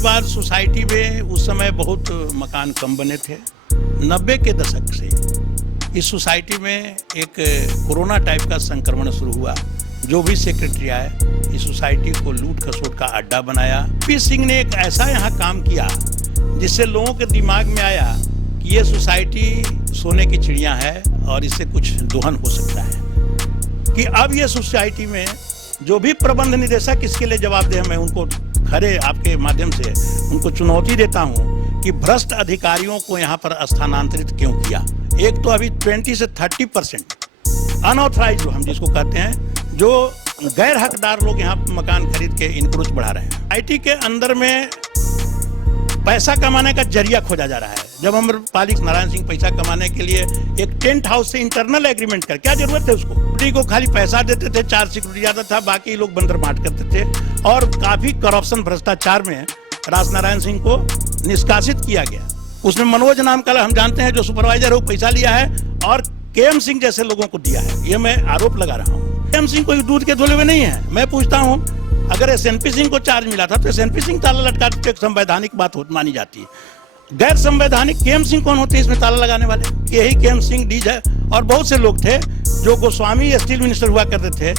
बाद सोसाइटी में उस समय बहुत मकान कम बने थे। 90 के दशक से इस सोसाइटी में एक कोरोना टाइप का संक्रमण शुरू हुआ। जो भी सेक्रेटरी आए इस सोसाइटी को लूट खसोट का अड्डा बनाया। पी सिंह ने एक ऐसा यहाँ काम किया जिससे लोगों के दिमाग में आया कि ये सोसाइटी सोने की चिड़िया है और इससे कुछ दोहन हो सकता है। कि अब ये सोसाइटी में जो भी प्रबंध निदेशक इसके लिए जवाबदेह, मैं उनको खरे आपके माध्यम से उनको चुनौती देता हूं कि भ्रष्ट अधिकारियों को यहां पर स्थानांतरित क्यों किया। एक तो अभी 20 से 30% अनऑथराइज हम जिसको कहते हैं, जो गैर हकदार लोग यहाँ मकान खरीद के इंक्रोच बढ़ा रहे हैं। आईटी के अंदर में पैसा कमाने का जरिया खोजा जा रहा है। जब अमरपाली नारायण सिंह पैसा कमाने के लिए एक टेंट हाउस से इंटरनल एग्रीमेंट कर, क्या जरूरत है उसको? को खाली पैसा देते थे, 4 सिक्योरिटी ज्यादा था, बाकी लोग बंदर बांट करते थे और काफी करप्शन भ्रष्टाचार में राजनारायण सिंह को निष्कासित किया गया। उसमें मनोज नाम का हम जानते हैं जो सुपरवाइजर हो, पैसा लिया है और केएम सिंह जैसे लोगों को दिया है। ये मैं आरोप लगा रहा हूँ। केएम सिंह कोई दूध के धुले हुए नहीं है। मैं पूछता हूँ, अगर एसएनपी सिंह को चार्ज मिला था तो एसएनपी सिंह ताला लटकाते थे, एक संवैधानिक बात मानी जाती है। गैर संवैधानिक केएम सिंह कौन होते हैं इसमें ताला लगाने वाले? यही केएम सिंह डीज है और बहुत से लोग थे जो गोस्वामी स्टील मिनिस्टर हुआ करते थे।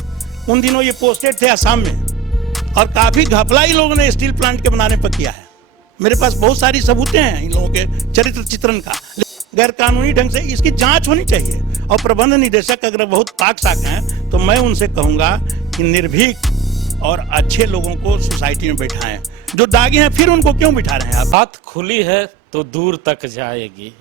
उन दिनों ये पोस्टेड थे असम में और काफी घपला ही लोगों ने स्टील प्लांट के बनाने पर किया है। मेरे पास बहुत सारी सबूतें हैं इन लोगों के चरित्र चित्रण का। गैर कानूनी ढंग से इसकी जांच होनी चाहिए और प्रबंध निदेशक अगर बहुत पाक साक हैं तो मैं उनसे कहूंगा कि निर्भीक और अच्छे लोगों को सोसाइटी में बैठाएं। जो दागी हैं फिर उनको क्यों बिठा रहे हैं आप? बात खुली है तो दूर तक जाएगी।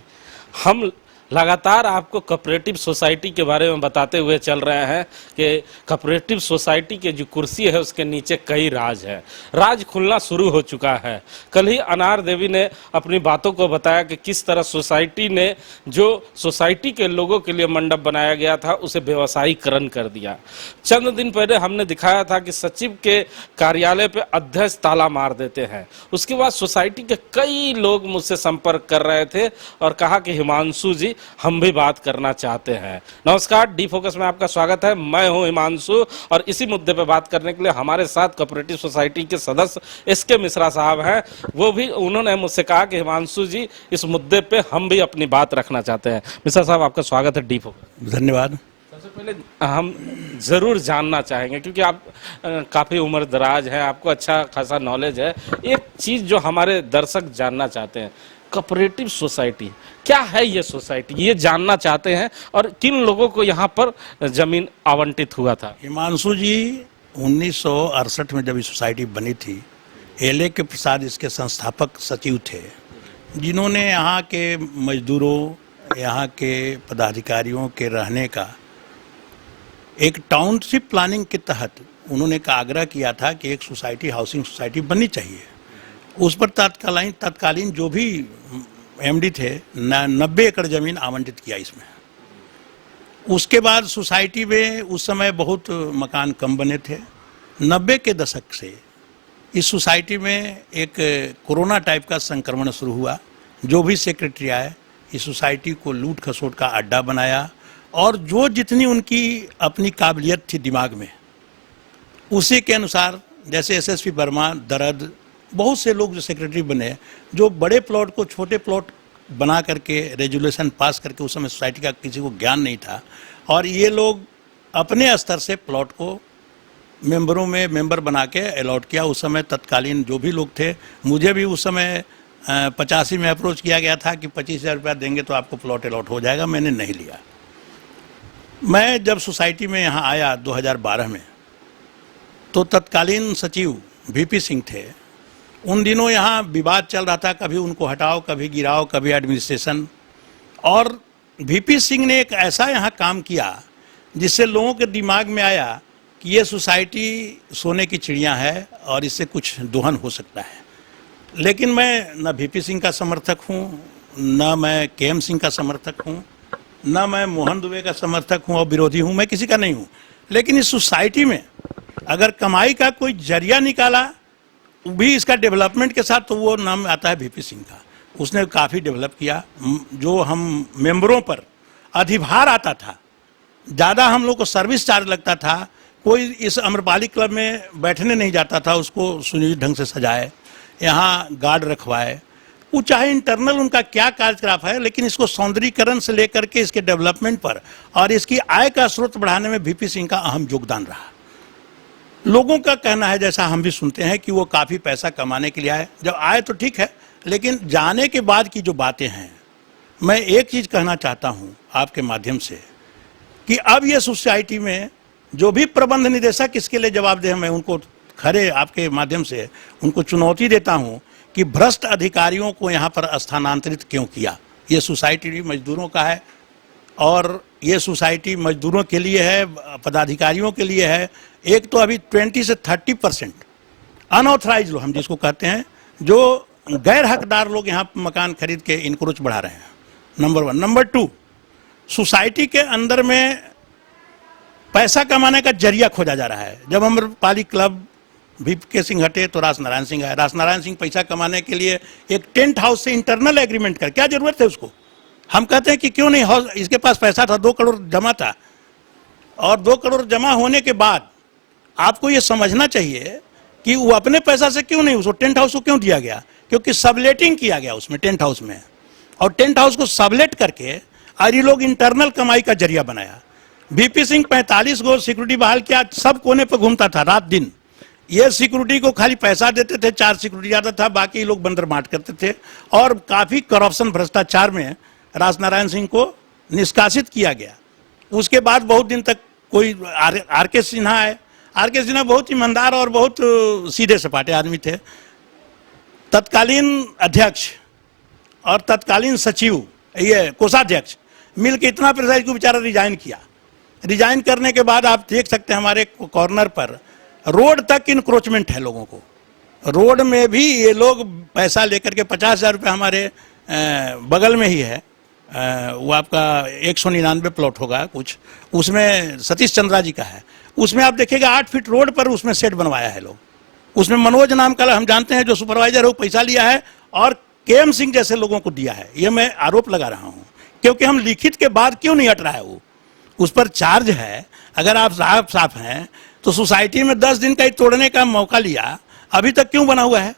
हम लगातार आपको कोऑपरेटिव सोसाइटी के बारे में बताते हुए चल रहे हैं कि कोऑपरेटिव सोसाइटी के जो कुर्सी है उसके नीचे कई राज है। राज खुलना शुरू हो चुका है। कल ही अनार देवी ने अपनी बातों को बताया कि किस तरह सोसाइटी ने जो सोसाइटी के लोगों के लिए मंडप बनाया गया था उसे व्यवसायीकरण कर दिया। चंद दिन पहले हमने दिखाया था कि सचिव के कार्यालय पे अध्यक्ष ताला मार देते हैं। उसके बाद सोसाइटी के कई लोग मुझसे संपर्क कर रहे थे और कहा कि हिमांशु जी हम भी बात करना चाहते हैं। नमस्कार, डी फोकस में आपका स्वागत है। मैं हूं हिमांशु और इसी मुद्दे पर बात करने के लिए हमारे साथ कोऑपरेटिव सोसाइटी के सदस्य एसके मिश्रा साहब हैं। वो भी उन्होंने मुझसे कहा कि हिमांशु जी इस मुद्दे पे हम भी अपनी बात रखना चाहते हैं। मिश्रा साहब, आपका स्वागत है डी फोकस। धन्यवाद। सबसे पहले हम जरूर जानना चाहेंगे, क्योंकि आप काफी उम्र दराज हैं, आपको अच्छा खासा नॉलेज है। एक चीज जो हमारे दर्शक जानना चाहते हैं, कोऑपरेटिव सोसाइटी क्या है? ये सोसाइटी ये जानना चाहते हैं और किन लोगों को यहाँ पर जमीन आवंटित हुआ था? हिमांशु जी 1968 में जब ये सोसाइटी बनी थी, एलए के प्रसाद इसके संस्थापक सचिव थे, जिन्होंने यहाँ के मजदूरों, यहाँ के पदाधिकारियों के रहने का एक टाउनशिप प्लानिंग के तहत उन्होंने का आग्रह किया था कि एक सोसाइटी, हाउसिंग सोसाइटी बननी चाहिए। उस पर तत्कालीन जो भी एमडी थे 90 एकड़ जमीन आवंटित किया इसमें। उसके बाद सोसाइटी में उस समय बहुत मकान कम बने थे। 90 के दशक से इस सोसाइटी में एक कोरोना टाइप का संक्रमण शुरू हुआ। जो भी सेक्रेटरी आए इस सोसाइटी को लूट खसोट का अड्डा बनाया और जो जितनी उनकी अपनी काबिलियत थी दिमाग में, उसी के अनुसार, जैसे एसएसपी वर्मा, दरद, बहुत से लोग जो सेक्रेटरी बने, जो बड़े प्लॉट को छोटे प्लॉट बना करके रेजुलेशन पास करके, उस समय सोसाइटी का किसी को ज्ञान नहीं था और ये लोग अपने स्तर से प्लॉट को मेंबरों में मेंबर बना के अलॉट किया। उस समय तत्कालीन जो भी लोग थे, मुझे भी उस समय 85 में अप्रोच किया गया था कि 25,000 रुपया देंगे तो आपको प्लॉट अलॉट हो जाएगा। मैंने नहीं लिया। मैं जब सोसाइटी में यहाँ आया 2012 में, तो तत्कालीन सचिव वीपी सिंह थे। उन दिनों यहाँ विवाद चल रहा था, कभी उनको हटाओ, कभी गिराओ, कभी एडमिनिस्ट्रेशन। और वीपी सिंह ने एक ऐसा यहाँ काम किया जिससे लोगों के दिमाग में आया कि ये सोसाइटी सोने की चिड़िया है और इससे कुछ दोहन हो सकता है। लेकिन मैं न वीपी सिंह का समर्थक हूँ, न मैं केएम सिंह का समर्थक हूँ, न मैं मोहन दुबे का समर्थक हूँ और विरोधी हूँ, मैं किसी का नहीं हूँ। लेकिन इस सोसाइटी में अगर कमाई का कोई जरिया निकाला भी इसका डेवलपमेंट के साथ, तो वो नाम आता है वीपी सिंह का। उसने काफ़ी डेवलप किया। जो हम मेंबरों पर अधिभार आता था, ज़्यादा हम लोग को सर्विस चार्ज लगता था, कोई इस अम्रपाली क्लब में बैठने नहीं जाता था, उसको सुनियोजित ढंग से सजाए। यहाँ गार्ड रखवाए, वो चाहे इंटरनल उनका क्या कार्यकलाप है, लेकिन इसको सौंदर्यीकरण से लेकर के इसके डेवलपमेंट पर और इसकी आय का स्रोत बढ़ाने में वीपी सिंह का अहम योगदान रहा। लोगों का कहना है, जैसा हम भी सुनते हैं, कि वो काफ़ी पैसा कमाने के लिए आए। जब आए तो ठीक है, लेकिन जाने के बाद की जो बातें हैं, मैं एक चीज़ कहना चाहता हूँ आपके माध्यम से कि अब ये सोसाइटी में जो भी प्रबंध निदेशक इसके लिए जवाबदेह, मैं उनको खरे आपके माध्यम से उनको चुनौती देता हूँ कि भ्रष्ट अधिकारियों को यहाँ पर स्थानांतरित क्यों किया। ये सोसाइटी भी मजदूरों का है और ये सोसाइटी मजदूरों के लिए है, पदाधिकारियों के लिए है। एक तो अभी 20 से 30% अनऑथराइज लोग, हम जिसको कहते हैं, जो गैर हकदार लोग यहाँ मकान खरीद के इनक्रोच बढ़ा रहे हैं, नंबर 1। नंबर 2, सोसाइटी के अंदर में पैसा कमाने का जरिया खोजा जा रहा है। जब अम्रपाली क्लब वीपी सिंह हटे तो रास नारायण सिंह आए। रास नारायण सिंह पैसा कमाने के लिए एक टेंट हाउस से इंटरनल एग्रीमेंट कर, क्या जरूरत है उसको? हम कहते हैं कि क्यों नहीं, हाउस इसके पास पैसा था, 2 करोड़ जमा था, और 2 करोड़ जमा होने के बाद आपको ये समझना चाहिए कि वो अपने पैसा से क्यों नहीं, उसको टेंट हाउस को क्यों दिया गया? क्योंकि सबलेटिंग किया गया उसमें, टेंट हाउस में, और टेंट हाउस को सबलेट करके और ये लोग इंटरनल कमाई का जरिया बनाया। वीपी सिंह 45 गो सिक्योरिटी बहाल किया, सब कोने पर घूमता था रात दिन। ये सिक्योरिटी को खाली पैसा देते थे, 4 सिक्योरिटी आता था, बाकी लोग बंदर मार करते थे। और काफ़ी करप्शन, भ्रष्टाचार में रास नारायण सिंह को निष्कासित किया गया। उसके बाद बहुत दिन तक कोई आर के सिन्हा आए। आर के सिन्हा बहुत ईमानदार और बहुत सीधे सपाटे आदमी थे। तत्कालीन अध्यक्ष और तत्कालीन सचिव, ये कोषाध्यक्ष, मिल के इतना प्रेशर को बेचारा रिजाइन किया। रिजाइन करने के बाद आप देख सकते हैं हमारे कॉर्नर पर रोड तक इनक्रोचमेंट है लोगों को। रोड में भी ये लोग पैसा लेकर के 50,000 रुपये, हमारे बगल में ही है, वो आपका 199 प्लॉट होगा कुछ, उसमें सतीश चंद्रा जी का है। उसमें आप देखिएगा 8 फीट रोड पर उसमें सेट बनवाया है लोग। उसमें मनोज नाम का हम जानते हैं जो सुपरवाइजर है, वो पैसा लिया है और केएम सिंह जैसे लोगों को दिया है। ये मैं आरोप लगा रहा हूँ, क्योंकि हम लिखित के बाद क्यों नहीं हट रहा है वो, उस पर चार्ज है। अगर आप साफ हैं तो सोसाइटी में 10 दिन का ही तोड़ने का मौका लिया, अभी तक क्यों बना हुआ है?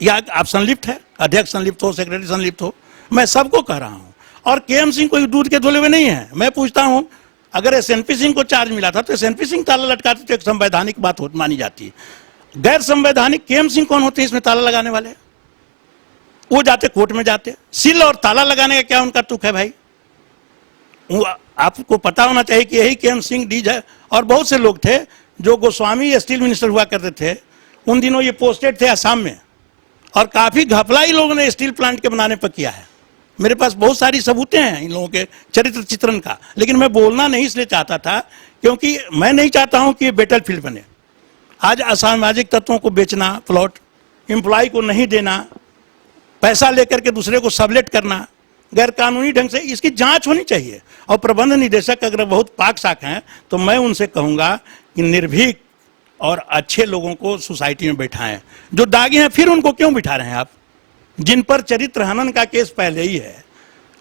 या आप संलिप्त है, अध्यक्ष संलिप्त हो, सेक्रेटरी संलिप्त हो, मैं सबको कह रहा हूं। और केएम सिंह कोई दूध के धुले हुए नहीं है। मैं पूछता हूं, अगर एसएनपी सिंह को चार्ज मिला था तो एसएनपी सिंह ताला लटकाते तो एक संवैधानिक बात मानी जाती। गैर संवैधानिक केएम सिंह कौन होते हैं इसमें ताला लगाने वाले? वो जाते कोर्ट में जाते, सील और ताला लगाने का क्या उनका तुक है भाई? आपको पता होना चाहिए कि यही केएम सिंह डीज है। और बहुत से लोग थे जो गोस्वामी स्टील मिनिस्टर हुआ करते थे, उन दिनों ये पोस्टेड थे असम में, और काफी घपलाई लोगों ने स्टील प्लांट के बनाने पर किया है। मेरे पास बहुत सारी सबूतें हैं इन लोगों के चरित्र चित्रण का, लेकिन मैं बोलना नहीं इसलिए चाहता था क्योंकि मैं नहीं चाहता हूं कि ये बैटल फील्ड बने। आज असामाजिक तत्वों को बेचना, प्लॉट एम्प्लॉय को नहीं देना, पैसा लेकर के दूसरे को सबलेट करना गैर कानूनी ढंग से, इसकी जांच होनी चाहिए। और प्रबंध निदेशक अगर बहुत पाक साक हैं तो मैं उनसे कहूंगा कि निर्भीक और अच्छे लोगों को सोसाइटी में बैठाएं। जो दागी हैं फिर उनको क्यों बिठा रहे हैं आप, जिन पर चरित्र हनन का केस पहले ही है?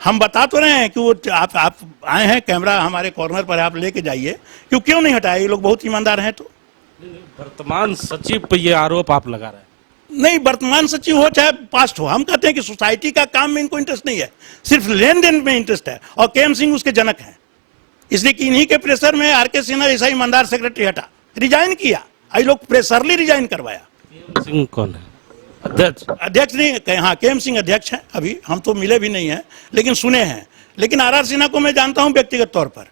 हम बता तो रहे हैं कि वो आप आए हैं, कैमरा हमारे कॉर्नर पर आप लेके जाइए, क्यों नहीं हटाए? ये लोग बहुत ईमानदार हैं। तो वर्तमान सचिव पर ये आरोप आप लगा रहे हैं? नहीं, वर्तमान सचिव हो चाहे पास्ट हो, हम कहते हैं कि सोसाइटी का काम में इनको इंटरेस्ट नहीं है, सिर्फ लेन देन में इंटरेस्ट है। और केएम सिंह उसके जनक हैं, इसलिए कि इन्हीं के प्रेशर में आर के सिन्हा ऐसा ईमानदार सेक्रेटरी हटा, रिजाइन किया। आई लोग प्रेशरली रिजाइन करवाया। केएम सिंह कौन है? अध्यक्ष नहीं, हाँ केएम सिंह अध्यक्ष हैं। अभी हम तो मिले भी नहीं हैं, लेकिन सुने हैं। लेकिन आर सिन्हा को मैं जानता हूं व्यक्तिगत तौर पर।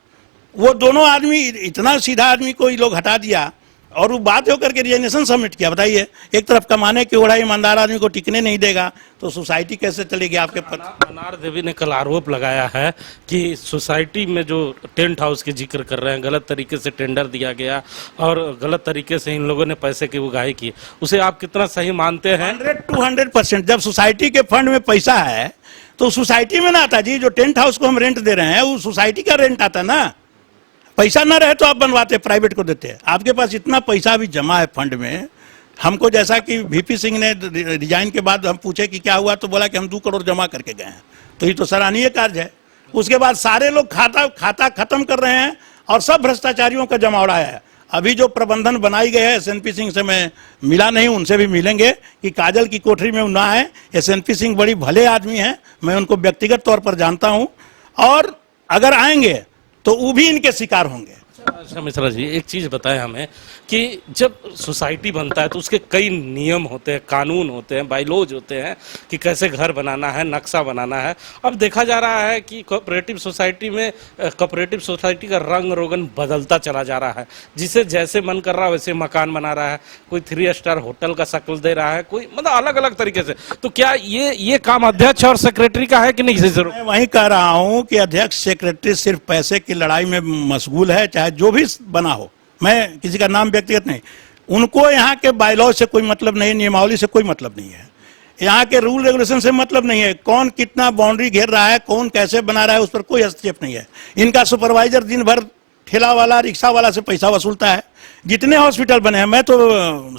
वो दोनों आदमी, इतना सीधा आदमी को ये लोग हटा दिया और वो बात होकर के रिजाइनेशन सबमिट किया। बताइए, एक तरफ कमाने की ओढ़ा ईमानदार आदमी को टिकने नहीं देगा तो सोसाइटी कैसे चलेगी आपके पता? अनार देवी ने कल आरोप लगाया है कि सोसाइटी में जो टेंट हाउस के जिक्र कर रहे हैं, गलत तरीके से टेंडर दिया गया और गलत तरीके से इन लोगों ने पैसे की उगाही की, उसे आप कितना सही मानते हैं? 100-200%। जब सोसाइटी के फंड में पैसा है तो सोसाइटी में ना आता जी। जो टेंट हाउस को हम रेंट दे रहे हैं वो सोसाइटी का रेंट आता ना। पैसा ना रहे तो आप बनवाते, प्राइवेट को देते। आपके पास इतना पैसा भी जमा है फंड में। हमको जैसा कि वीपी सिंह ने रिजाइन के बाद हम पूछे कि क्या हुआ, तो बोला कि हम 2 करोड़ जमा करके गए हैं। तो ये तो सराहनीय कार्य है। उसके बाद सारे लोग खाता खत्म कर रहे हैं और सब भ्रष्टाचारियों का जमा उड़ाया है। अभी जो प्रबंधन बनाई गई है, एसएनपी सिंह से मैं मिला नहीं, उनसे भी मिलेंगे कि काजल की कोठरी में ना है। एसएनपी सिंह बड़ी भले आदमी हैं, मैं उनको व्यक्तिगत तौर पर जानता हूं, और अगर आएंगे तो वो भी इनके शिकार होंगे। अच्छा मिश्रा जी, एक चीज बताएं हमें कि जब सोसाइटी बनता है तो उसके कई नियम होते हैं, कानून होते हैं, बाइलॉज होते हैं कि कैसे घर बनाना है, नक्शा बनाना है। अब देखा जा रहा है कि कोऑपरेटिव सोसाइटी में कोऑपरेटिव सोसाइटी का रंग रोगन बदलता चला जा रहा है, जिसे जैसे मन कर रहा है वैसे मकान बना रहा है, कोई 3 स्टार होटल का शक्ल दे रहा है, कोई मतलब अलग अलग तरीके से। तो क्या ये काम अध्यक्ष और सेक्रेटरी का है कि नहीं? जरूर मैं वही कह रहा हूं कि अध्यक्ष सेक्रेटरी सिर्फ पैसे की लड़ाई में मशगूल है, चाहे जो भी बना हो, मैं किसी का नाम व्यक्तिगत नहीं। उनको यहाँ के बायलॉज से कोई मतलब नहीं, नियमावली से कोई मतलब नहीं है, यहाँ के रूल रेगुलेशन से मतलब नहीं है। कौन कितना बाउंड्री घेर रहा है, कौन कैसे बना रहा है, उस पर कोई हस्तक्षेप नहीं है। इनका सुपरवाइजर दिन भर ठेला वाला, रिक्शा वाला से पैसा वसूलता है। जितने हॉस्पिटल बने हैं, मैं तो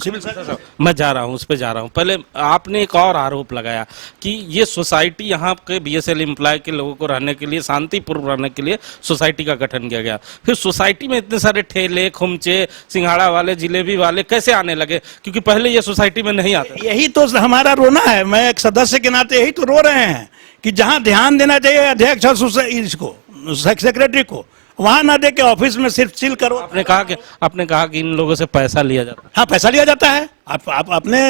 सिविल सर्जन, मैं जा रहा हूँ, उस पर जा रहा हूँ। पहले आपने एक और आरोप लगाया कि ये सोसाइटी यहाँ के बीएसएल एम्प्लॉय के लोगों को रहने के लिए, शांतिपूर्ण रहने के लिए सोसाइटी का गठन किया गया। फिर सोसाइटी में इतने सारे ठेले, खुमचे, सिंघाड़ा वाले, जिलेबी वाले कैसे आने लगे? क्योंकि पहले ये सोसाइटी में नहीं आते। यही तो हमारा रोना है। मैं एक सदस्य के नाते यही तो रो रहे हैं कि जहाँ ध्यान देना चाहिए अध्यक्ष और इसको सेक्रेटरी को, वहां ना दे के ऑफिस में सिर्फ चिल करो। आपने कहा कि इन लोगों से पैसा लिया जाता है। हाँ, पैसा लिया जाता है। आप अपने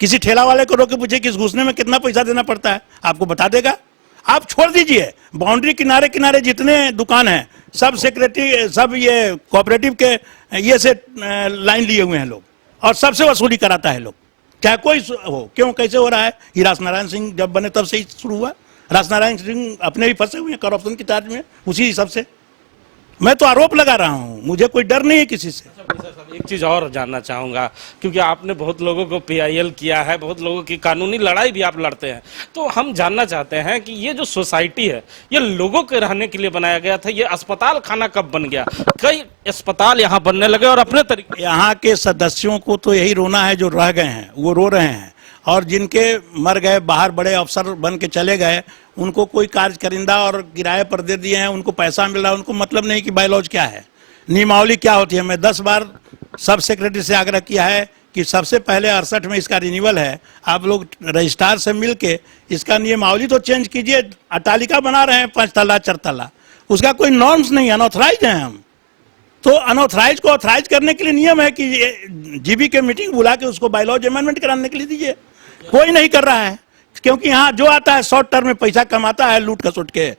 किसी ठेला वाले को रोक के पूछे कि इस घुसने में कितना पैसा देना पड़ता है, आपको बता देगा। आप छोड़ दीजिए, बाउंड्री किनारे किनारे जितने दुकान हैं सब सेक्रेटरी, सब ये कोऑपरेटिव के ये से लाइन लिए हुए हैं लोग, और सबसे वसूली कराता है लोग, चाहे कोई हो। क्यों, कैसे हो रहा है? ये रासनारायण सिंह जब बने तब से ही शुरू हुआ। रासनारायण सिंह अपने भी फंसे हुए हैं करप्शन की चार्ज में, उसी हिसाब से मैं तो आरोप लगा रहा हूं, मुझे कोई डर नहीं है किसी से। एक चीज और जानना चाहूंगा, क्योंकि आपने बहुत लोगों को पीआईएल किया है, बहुत लोगों की कानूनी लड़ाई भी आप लड़ते हैं, तो हम जानना चाहते हैं कि ये जो सोसाइटी है ये लोगों के रहने के लिए बनाया गया था, ये अस्पताल खाना कब बन गया? कई अस्पताल यहाँ बनने लगे और अपने तरीके। यहाँ के सदस्यों को तो यही रोना है, जो रह गए हैं वो रो रहे हैं, और जिनके मर गए, बाहर बड़े अफसर बन के चले गए, उनको कोई कार्य करिंदा और किराए पर दे दिए हैं, उनको पैसा मिल रहा है, उनको मतलब नहीं कि बायलॉज क्या है, नियमावली क्या होती है। मैं 10 बार सब सेक्रेटरी से आग्रह किया है कि सबसे पहले 68 में इसका रिन्यूअल है, आप लोग रजिस्ट्रार से मिल के इसका नियमावली तो चेंज कीजिए। अट्टालिका बना रहे हैं 5 तल्ला 4 तल्ला, उसका कोई नॉर्म्स नहीं, अनऑथराइज हैं हम। तो अनऑथराइज को ऑथराइज करने के लिए नियम है कि जीबी के मीटिंग बुला के उसको बायलॉज अमेंडमेंट कराने के लिए दीजिए। कोई नहीं कर रहा है, क्योंकि यहाँ जो आता है शॉर्ट टर्म में पैसा कमाता है, लूट खसुट के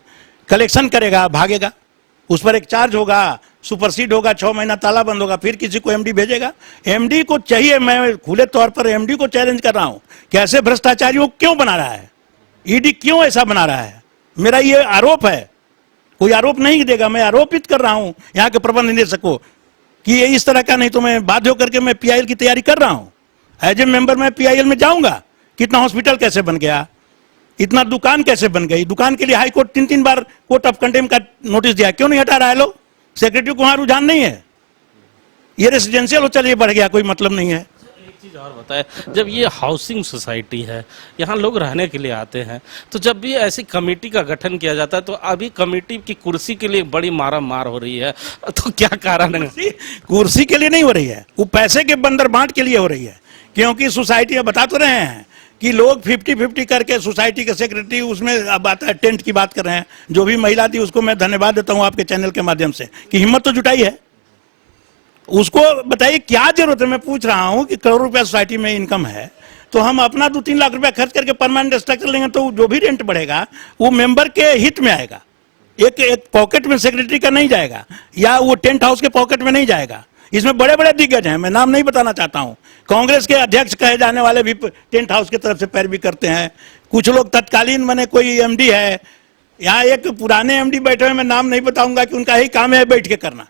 कलेक्शन करेगा, भागेगा, उस पर एक चार्ज होगा, सुपरसीड होगा, 6 महीना ताला बंद होगा, फिर किसी को एमडी भेजेगा। एमडी को चाहिए, मैं खुले तौर पर एमडी को चैलेंज कर रहा हूँ कि ऐसे भ्रष्टाचारियों को क्यों बना रहा है, ईडी क्यों ऐसा बना रहा है। मेरा ये आरोप है, कोई आरोप नहीं देगा, मैं आरोपित कर रहा हूँ यहाँ के प्रबंध निदेशक को कि ये इस तरह का नहीं। तो मैं बाध्य होकर के मैं पीआईएल की तैयारी कर रहा हूँ, एज ए मेंबर मैं पीआईएल में जाऊंगा। कितना हॉस्पिटल कैसे बन गया, इतना दुकान कैसे बन गई, दुकान के लिए high court 3 bar court of contempt का नोटिस दिया, क्यों नहीं हटा रहा है लोग? सेक्रेटरी को वहां रुझान नहीं है, ये रेसिडेंशियल हो, चलिए बढ़ गया, कोई मतलब नहीं है। एक चीज और बताए, जब ये हाउसिंग सोसाइटी है, यहाँ लोग रहने के लिए आते हैं, तो जब भी ऐसी कमेटी का गठन किया जाता है तो अभी कमेटी की कुर्सी के लिए बड़ी मारामार हो रही है, तो क्या कारण है? कुर्सी के लिए नहीं हो रही है, वो पैसे के बंदर बांट के लिए हो रही है। क्योंकि सोसाइटी, बता तो रहे हैं कि लोग 50-50 करके सोसाइटी के सेक्रेटरी, उसमें अब आता है टेंट की बात कर रहे हैं। जो भी महिला थी उसको मैं धन्यवाद देता हूं आपके चैनल के माध्यम से कि हिम्मत तो जुटाई है। उसको बताइए क्या जरूरत है। मैं पूछ रहा हूं कि करोड़ रुपया सोसाइटी में इनकम है, तो हम अपना 2-3 लाख रुपया खर्च करके परमानेंट स्ट्रक्चर लेंगे, तो जो भी रेंट बढ़ेगा वो मेंबर के हित में आएगा, एक पॉकेट में सेक्रेटरी का नहीं जाएगा, या वो टेंट हाउस के पॉकेट में नहीं जाएगा। इसमें बड़े बड़े दिग्गज हैं, मैं नाम नहीं बताना चाहता हूं, कांग्रेस के अध्यक्ष कहे जाने वाले भी टेंट हाउस की तरफ से पैरवी करते हैं। कुछ लोग तत्कालीन मैंने कोई एमडी है, यहाँ एक पुराने एमडी बैठे हुए, मैं नाम नहीं बताऊंगा, कि उनका ही काम है बैठ के करना,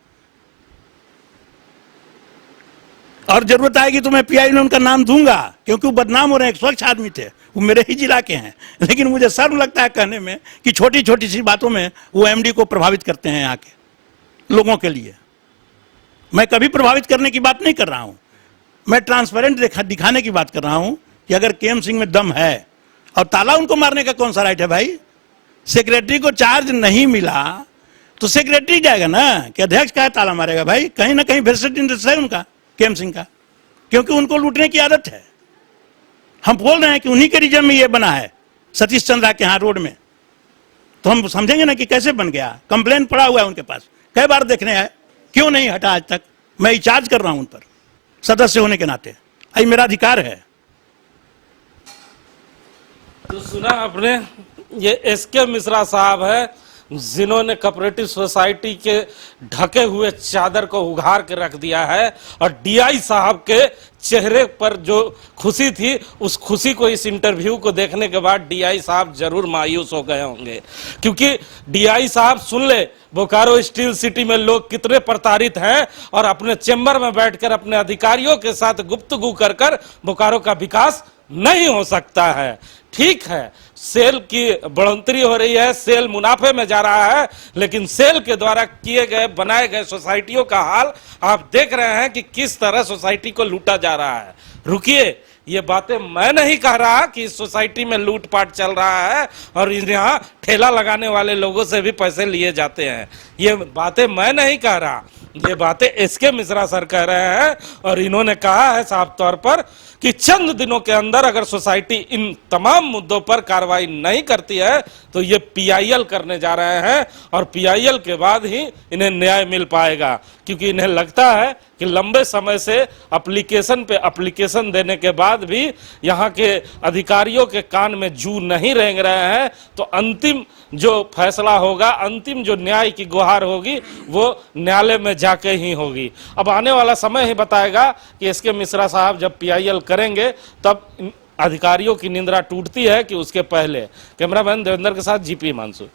और जरूरत आएगी तो मैं पीआई में उनका नाम दूंगा, क्योंकि वो बदनाम हो रहे हैं। एक स्वच्छ आदमी थे, वो मेरे ही जिला के हैं, लेकिन मुझे शर्म लगता है कहने में कि छोटी छोटी सी बातों में वो एमडी को प्रभावित करते हैं यहाँ के लोगों के लिए। मैं कभी प्रभावित करने की बात नहीं कर रहा हूं, मैं ट्रांसपेरेंट दिखाने की बात कर रहा हूं कि अगर केएम सिंह में दम है, और ताला उनको मारने का कौन सा राइट है भाई? सेक्रेटरी को चार्ज नहीं मिला तो सेक्रेटरी जाएगा ना कि अध्यक्ष का ताला मारेगा? भाई कहीं ना कहीं वेस्टेड इंटरेस्ट है उनका, केएम सिंह का, क्योंकि उनको लूटने की आदत है। हम बोल रहे हैं कि उन्हीं के रीजन में ये बना है, सतीश चंद्रा के यहाँ रोड में, तो हम समझेंगे ना कि कैसे बन गया। कंप्लेन पड़ा हुआ है उनके पास, कई बार देखने आए, क्यों नहीं हटा आज तक? मैं चार्ज कर रहा हूं उन पर सदस्य होने के नाते, ये मेरा अधिकार है। तो सुना आपने, ये एसके मिश्रा साहब है जिन्होंने कोऑपरेटिव सोसाइटी के ढके हुए चादर को उघाड़ के रख दिया है, और डीआई साहब के चेहरे पर जो खुशी थी, उस खुशी को इस इंटरव्यू को देखने के बाद डीआई साहब जरूर मायूस हो गए होंगे। क्योंकि डीआई साहब सुन ले, बोकारो स्टील सिटी में लोग कितने प्रताड़ित हैं, और अपने चेंबर में बैठकर अपने अधिकारियों के साथ गुफ्तगू कर कर बोकारो का विकास नहीं हो सकता है। ठीक है, सेल की बढ़ोतरी हो रही है, सेल मुनाफे में जा रहा है, लेकिन सेल के द्वारा किए गए बनाए गए सोसाइटियों का हाल आप देख रहे हैं कि किस तरह सोसाइटी को लूटा जा रहा है। रुकिए, ये बातें मैं नहीं कह रहा कि इस सोसाइटी में लूटपाट चल रहा है और यहाँ ठेला लगाने वाले लोगों से भी पैसे लिए जाते हैं, ये बातें मैं नहीं कह रहा, ये बातें एसके मिश्रा सर कह रहे हैं। और इन्होंने कहा है साफ तौर पर कि चंद दिनों के अंदर अगर सोसाइटी इन तमाम मुद्दों पर कार्रवाई नहीं करती है तो ये पीआईएल करने जा रहे हैं, और पीआईएल के बाद ही इन्हें न्याय मिल पाएगा। क्योंकि इन्हें लगता है कि लंबे समय से एप्लीकेशन पे एप्लीकेशन देने के बाद भी यहाँ के अधिकारियों के कान में जू नहीं रेंग रहे हैं, तो अंतिम जो फैसला होगा, अंतिम जो न्याय की गुहार होगी, वो न्यायालय में जाके ही होगी। अब आने वाला समय ही बताएगा कि एसके मिश्रा साहब जब पीआईएल करेंगे तब अधिकारियों की निंद्रा टूटती है कि उसके पहले। कैमरामैन देवेंद्र के साथ जीपी हिमांशु।